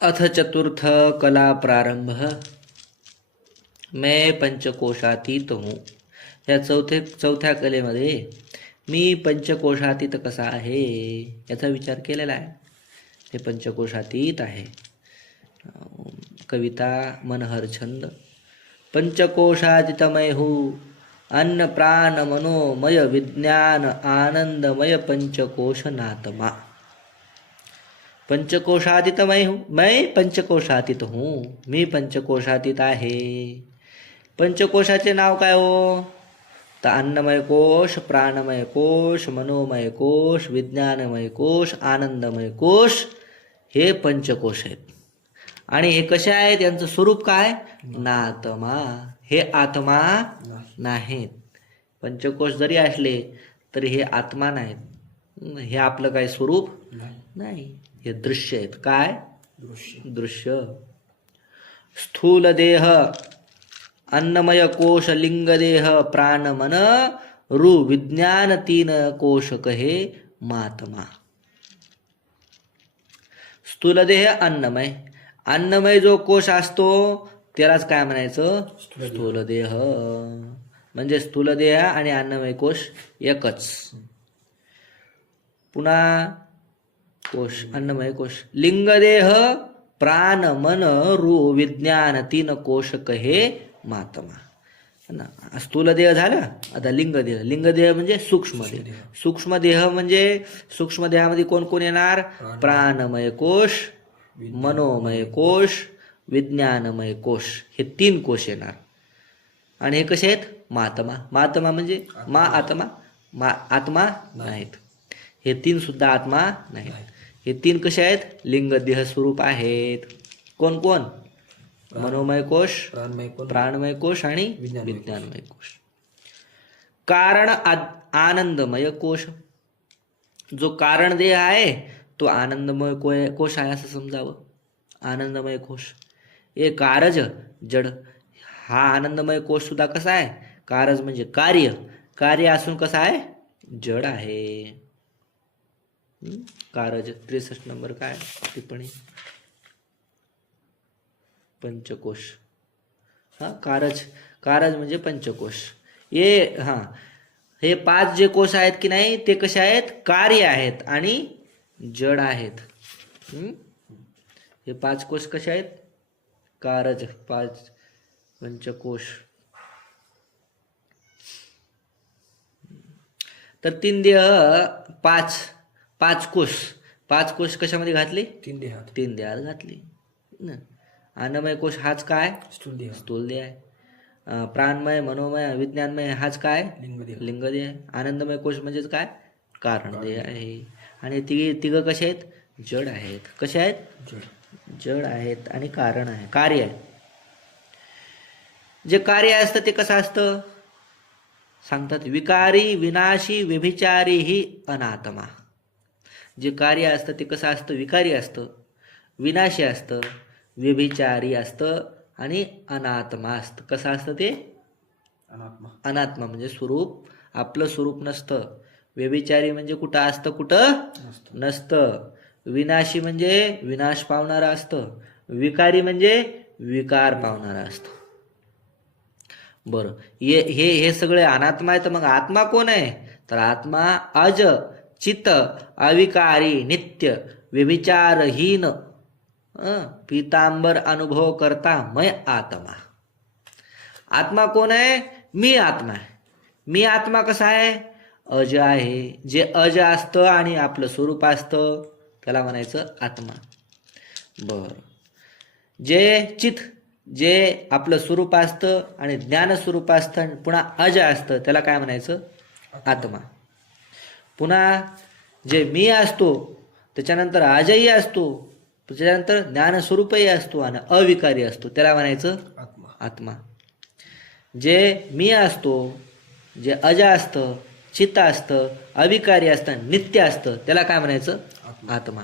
अथ चतुर्थ कला प्रारंभ। मैं पंचकोशातीत हूँ. या चौथ्या कलेमध्ये मी पंचकोशातीत कसा आहे याचा विचार केलेला आहे. ते पंचकोशातीत आहे. कविता मनहर छंद. पंचकोशातीतमय हूँ, अन्न प्राण मनोमय विज्ञान आनंदमय पंचकोश नात्मा. पंचकोशातीतमय हूँ, मैं पंचकोशातीत हूँ, मी पंचकोशातीत आहे. पंचकोशाचे नाव काय हो? तर अन्नमय कोश, प्राणमय कोश, मनोमय कोश, विज्ञानमय कोश, आनंदमय कोश हे पंचकोश आहेत. आणि हे कसे आहेत? यांचं स्वरूप काय? नात्मा. हे आत्मा नाहीत. पंचकोश जरी असले तरी हे आत्मा नाहीत. हे आपलं काय स्वरूप नाही. हे दृश्य आहेत. काय? दृश्य. स्थूल देह, अन्नमय कोश, लिंग देह, प्राण मन रु विज्ञान तीन कोश कहे मात्मा. स्थूल देह अन्नमय. अन्नमय जो कोश असतो त्यालाच काय म्हणायचं? स्थूल देह. म्हणजे स्थूल देह आणि अन्नमय कोश एकच. पुन्हा कोश, अन्नमय कोश. लिंग देह, प्राण मन रु विज्ञान तीन कोश कहे मात्मा. स्थूल देह झाला. आता लिंग देह. लिंग देह म्हणजे सूक्ष्म देह. सूक्ष्म देह म्हणजे सूक्ष्म देहामध्ये कोण कोण येणार? प्राणमय कोश, मनोमय कोश, विज्ञानमय कोश हे तीन कोश येणार. आणि हे कसे आहेत? मात्मा. मात्मा म्हणजे आत्मा. आत्मा नाहीत. हे तीन सुद्धा आत्मा नाहीत. हे तीन कसे आहेत? लिंग देह स्वरूप आहेत. कोण कोण? मनोमय कोश, प्राणमय कोश आणि विज्ञानमय कोश. कारण आनंदमय कोश. जो कारण देह आहे तो आनंदमय कोश आहे असं समजावं. आनंदमय कोश. हे कारज जड. हा आनंदमय कोश सुद्धा कसा आहे? कारज म्हणजे कार्य असून कसा आहे? जड आहे. कारज. 63 नंबर काय टिप्पणी? पंचकोश. हा कारज म्हणजे पंचकोश. हे 5 जे कोश आहेत की नाही ते कसे आहेत? कार्य आहेत आणि जड आहेत. हे 5 कोश कसे आहेत? कारज. 5 पंचकोश. तर 3 देह 5 कोश. 5 कोश कशामध्ये घातले? 3 देहात घातले. अन्नमय कोश हाच काय? स्थूल देह आहे. प्राणमय, मनोमय, विज्ञानमय हाच काय? लिंग देह आहे. आनंदमय कोश म्हणजेच काय? कारण देह आहे. आणि तिघ कसे आहेत? जड आहेत. कसे आहेत? जड आहेत आणि कारण आहे, कार्य आहे. जे कार्य असतं ते कसं असतं सांगतात? विकारी, विनाशी, व्यभिचारी ही अनात्मा. जे कार्य असतं ते कसं असतं? विकारी असतं, विनाशी असतं, व्यभिचारी असतं आणि अनात्मा असतं. कसं असतं ते? अनात्मा म्हणजे स्वरूप आपलं स्वरूप नसतं. व्यभिचारी म्हणजे कुठं असतं, कुठं नसतं. विनाशी म्हणजे विनाश पावणारं असतं. विकारी म्हणजे विकार पावणारं असतं. बरं, हे सगळे अनात्मा आहे. तर मग आत्मा कोण आहे? तर आत्मा अज, चित्त, अविकारी, नित्य, व्यभिचारहीन, पीतांबर अनुभव करता मय आत्मा. आत्मा कोण आहे? मी आत्मा आहे. मी आत्मा कसा आहे? अज आहे. जे अज असतं आणि आपलं स्वरूप असतं त्याला म्हणायचं आत्मा. बर, जे चित, जे आपलं स्वरूप असतं आणि ज्ञान स्वरूप असतं आणि पुन्हा अज असतं त्याला काय म्हणायचं? आत्मा. पुन्हा जे मी असतो त्याच्यानंतर अजही असतो, त्याच्यानंतर ज्ञानस्वरूपही असतो आणि अविकारी असतो त्याला म्हणायचं आत्मा. जे मी असतो, जे अज असतं, चित्त असतं, अविकारी असतं, नित्य असतं त्याला काय म्हणायचं? आत्मा.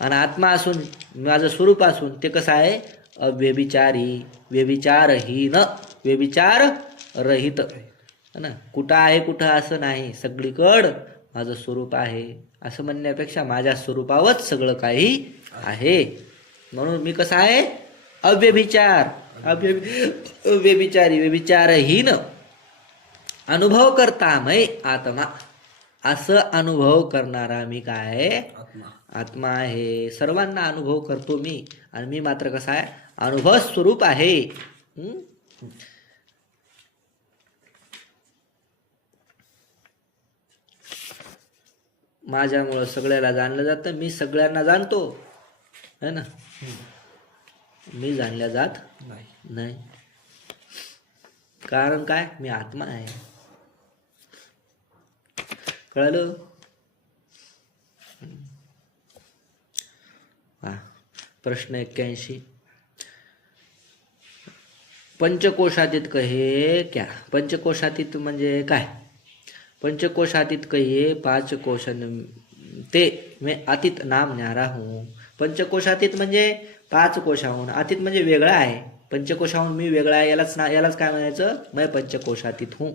आणि आत्मा असून माझं स्वरूप असून ते कसं आहे? अव्यभिचारी, व्यभिचारहीन, व्यभिचार रहित ना. कुठं आहे कुठं असं नाही, सगळीकडं माझं स्वरूप आहे असं म्हणण्यापेक्षा माझ्या स्वरूपावरच सगळं काही आहे. म्हणून मी कसा आहे अव्यभिचार व्यभिचारी व्यभिचारहीन अनुभव करतामय आत्मा असं अनुभव करणारा मी काय आत्मा आहे. सर्वांना अनुभव करतो मी आणि मी मात्र कसा आहे अनुभव स्वरूप आहे. माझ्यामुळं सगळ्याला जाणलं जातं, मी सगळ्यांना जाणतो है ना. मी जाणल्या जात नाही. कारण काय मी आत्मा आहे. कळलं. प्रश्न 81 पंचकोशातीत कहे क्या. पंचकोशातीत म्हणजे काय. पंचकोशातीत कहिए पांच कोशन ते मैं अतीत नाम न्यारा हूँ. पंचकोशातीत म्हणजे 5 कोशाहून, अतीत म्हणजे वेगळा आहे. पंचकोशाहून मी वेगळा आहे, यालाच काय म्हणायचं मैं पंचकोशातीत हूँ.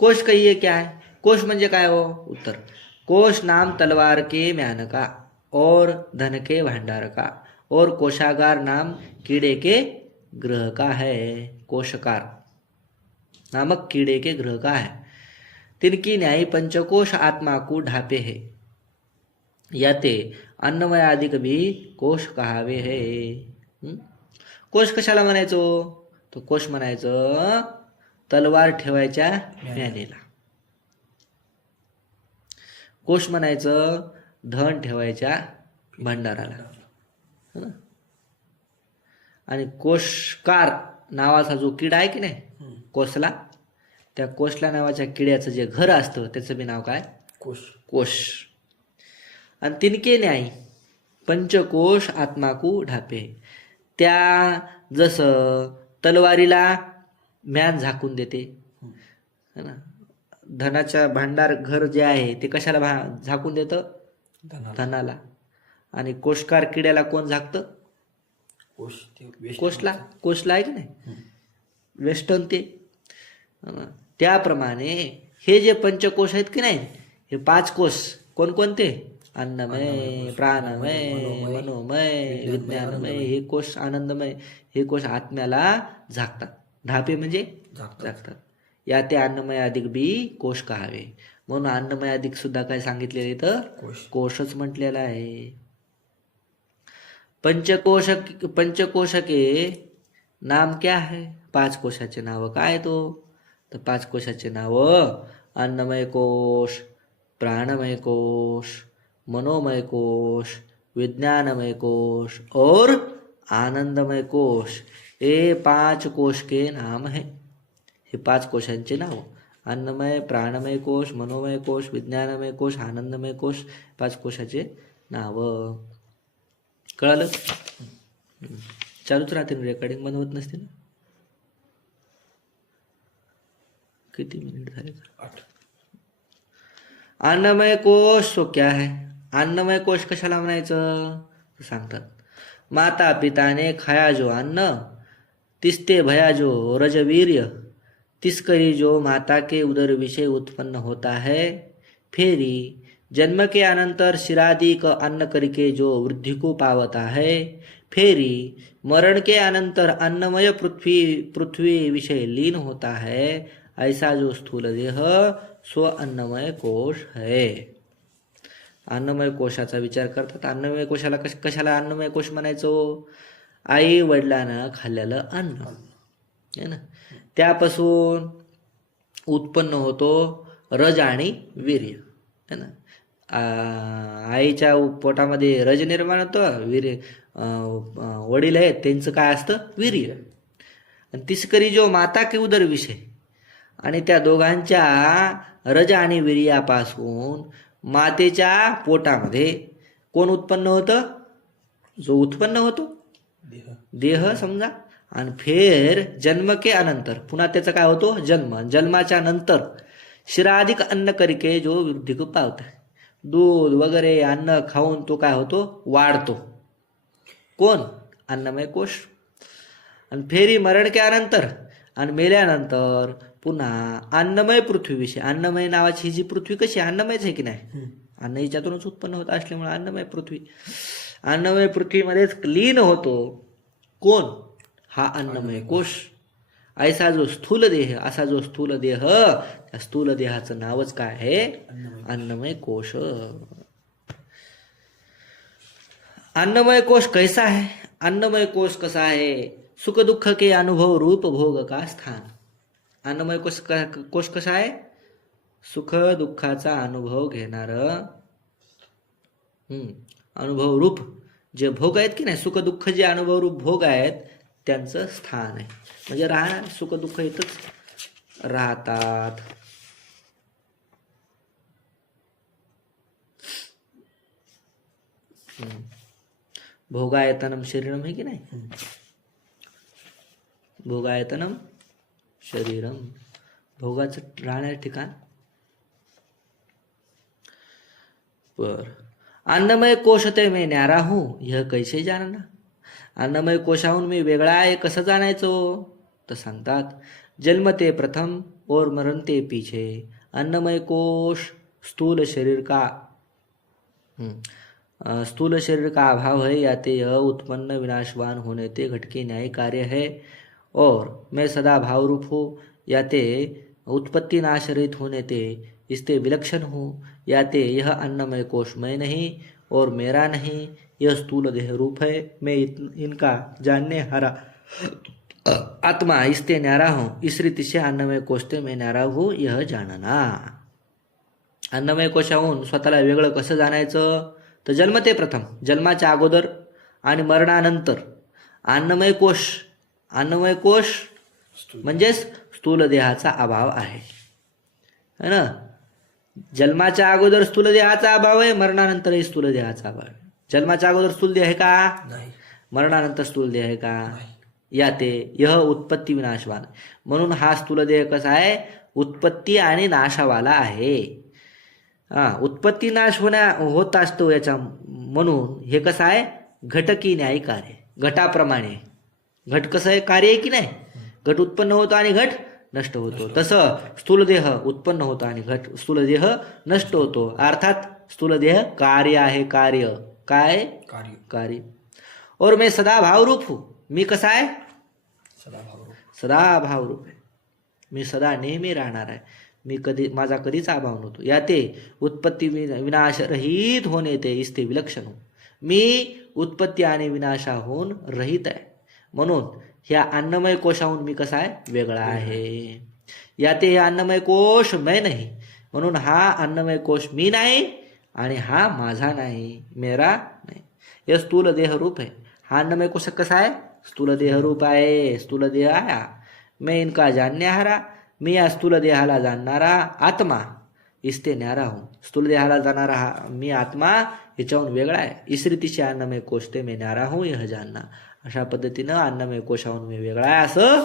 कोश कहिए क्या है. कोश म्हणजे काय हो. उत्तर कोश नाम तलवार के म्यान का और धन के भंडार का और कोशागार नाम कीड़े के ग्रह का है. कोशकार नामक कीड़े के ग्रह का है. तिनकी न्यायी पंचकोश आत्मा को ढापे है. याते अन्नमय आदि भी कोश कहावे है. कोश कशाला म्हणायचो. तो कोश म्हणायचं तलवार ठेवायच्या म्यानेला. कोश म्हणायचं धन ठेवायच्या भंडाराला. आणि कोशकार नावाचा जो किडा आहे की नाही कोसला, त्या कोसला नावाच्या किड्याचं जे घर असतं त्याचं बी नाव काय कोश. आणि तिनके न्याय पंचकोश आत्माकू ढापे. त्या जसं तलवारीला म्यान झाकून देते है ना. धनाच्या भांडार घर जे आहे ते कशाला झाकून देतं धनाला. आणि कोशकार किड्याला कोण झाकतं कोशला आहे की नाही वेस्टर्न ते. त्याप्रमाणे हे जे पंचकोश आहेत की नाही हे 5 कोश कोणकोणते अन्नमय प्राणमय मनोमय विज्ञानमय हे कोश आनंदमय हे कोश आत्म्याला झाकतात. ढापे म्हणजे झाकतात. या ते अन्नमय अधिक बी कोश कहावे. म्हणून अन्नमय अधिक सुद्धा काय सांगितलेलं इथं कोशच म्हटलेला आहे. पंचकोश के नाम क्या है. 5 कोशाचे नाव काय तो. तर 5 कोशाचे नाव अन्नमय कोश प्राणमय कोश मनोमय कोश विज्ञानमय कोश और आनंदमय कोश. ये 5 कोश के नाम है. हे 5 कोशांचे नाव अन्नमय प्राणमय कोश मनोमय कोश विज्ञानमय कोश आनंदमय कोश 5 कोशाचे नाव. कळालं. चालूच राहते रेकॉर्डिंग बंद होत नसते ना. किती मिनिट झाले. अन्नमय कोश तो क्या है. अन्नमय कोश कशाला म्हणायचं सांगतात. माता पिताने खाया जो अन्न तिसते भया जो रजवीर्य तिसकरी जो माता के उदर विषय उत्पन्न होता है. फेरी जन्म के अनंतर शिरादि का अन्न करके जो वृद्धि को पावता है. फेरी मरण के अनंतर अन्नमय पृथ्वी विषय लीन होता है. ऐसा जो स्थूल देह स्व अन्नमय कोश है. अन्नमय कोशाचा विचार करतात. अन्नमय कोशाला कशाला अन्नमय कोश म्हणायचो. आई वडिलांना खाल्लेलं अन्न है ना. त्यापासून उत्पन्न होतो रज आणि वीर्य है ना. आईच्या पोटामध्ये रज निर्माण होतं. वीर्य वडील आहेत त्यांचं काय असतं वीर्य. आणि तिसकरी जो माता के उदर विषय आणि त्या दोघांच्या रज आणि वीर्यापासून मातेच्या पोटामध्ये कोण उत्पन्न होतं. जो उत्पन्न होतो देह समजा. आणि फेर जन्म के अनंतर पुन्हा त्याचा काय होतो जन्माच्या नंतर शिराधिक अन्न करके जो वृद्धी को पावता. दूध वगैरे अन्न खाऊन तो काय होतो वाढतो. कोण अन्नमय कोश. आणि फेरी मरण के अनंतर आणि मेल्यानंतर पुन्हा अन्नमय पृथ्वी विषय. अन्नमय नावाची ही जी पृथ्वी कशी अन्नमयच आहे की नाही अन्न याच्यातूनच उत्पन्न होत असल्यामुळे अन्नमय पृथ्वी. अन्नमय पृथ्वीमध्येच लीन होतो कोण? हा अन्नमय कोश. ऐसा जो स्थूल देह, असा जो स्थूल देह, त्या स्थूल देहाचं नावच काय आहे? अन्नमय कोश. अन्नमय कोश कैसा है? अन्नमय कोश कसा आहे? सुख दुःख के अनुभव रूप भोग का स्थान. अन्नमय कोश कसा आहे? सुख दुःखाचा अनुभव घेणार, अनुभव रूप जे भोग आहेत की नाही, सुख दुःख जे अनुभव रूप भोग आहेत त्यांचं स्थान आहे. म्हणजे राहणार, सुख दुःख इथंच राहतात. भोगायतनम शरीरम आहे की नाही? भोगायतनम शरीरम, भोगाचं राहण्याचे ठिकाण. पर अन्नमय कोशते मैं न्यारा हूं यह कैसे जानना. अन्नमय कोशाहून मी वेगळा आहे कसं जाणायचो? तर सांगतात, जन्मते प्रथम और मरणते पीछे. अन्नमय कोश स्थूल शरीर का अभाव है, या ते यह उत्पन्न विनाशवान होने ते घटके न्याय कार्य है. और मैं सदा भाव रूप हूँ, या ते उत्पत्ति नाश रहित होने ते इससे विलक्षण हूँ. या ते यह अन्नमय कोश मैं नहीं और मेरा नहीं, यह स्थूल देह रूप है. मैं इनका जानने हारा आत्मा इससे न्यारा हूँ. इस रीति से अन्नमय कोश ते मैं न्यारा हूँ यह जानना. अन्नमय कोशाहून स्वतःला वेगळं कसं जाणायचं? तर जन्मते प्रथम, जन्माच्या अगोदर आणि मरणानंतर अन्नमय कोश म्हणजेच स्थूल देहाचा अभाव आहे, है ना. जन्माच्या अगोदर स्थूल देहाचा अभाव आहे, मरणानंतरही स्थूल देहाचा अभाव आहे. जन्माच्या अगोदर स्थूल देह आहे का? नाही. मरणानंतर स्थूल देह आहे का? या ते यह उत्पत्ती विनाशवान. म्हणून हा स्थूल देह कसा आहे? उत्पत्ती आणि नाशावाला आहे. उत्पत्ती नाश होत असतो याच्या, म्हणून हे कसं आहे? घटकी न्याय कार्य, घटाप्रमाणे. घट कसं आहे? कार्य आहे की नाही? घट उत्पन्न होतो आणि घट नष्ट होतो. तसं स्थूल देह उत्पन्न होतो आणि स्थूल देह नष्ट होतो. अर्थात स्थूल देह कार्य आहे. कार्य काय? कार्य. और मैं सदा भावरूप हूं. मी कसा आहे? सदा भावरूप आहे. मी सदा नेहमी राहणार आहे. मी माझा कधीच अभाव नव्हतो. या ते उत्पत्ती विनाश रहित होणे ते इसते विलक्षण हो. मी उत्पत्ती आणि विनाशाहून रहित आहे. म्हणून ह्या अन्नमय कोशाहून मी कसा आहे? वेगळा आहे. या ते अन्नमय कोश मैं नाही. म्हणून हा अन्नमय कोश मी नाही आणि हा माझा नाही, मेरा नाही. हे स्थूल देह रूप आहे. हा अन्नमय कोश कसा आहे? स्थूल देह रूप आहे. स्थूल देह आहे. मैं इनका जानने हारा, मी या स्थूल देहाला जाणणारा आत्मा इसते न्यारा हूं. स्थूल देहाला जाणारा मी आत्मा याच्याहून वेगळा आहे. इस रीतीचे अन्नमय कोश ते मैं न्यारा हूं यह जानना. अशा पद्धतीनं अन्नमय कोशाहून मी वेगळा आहे असं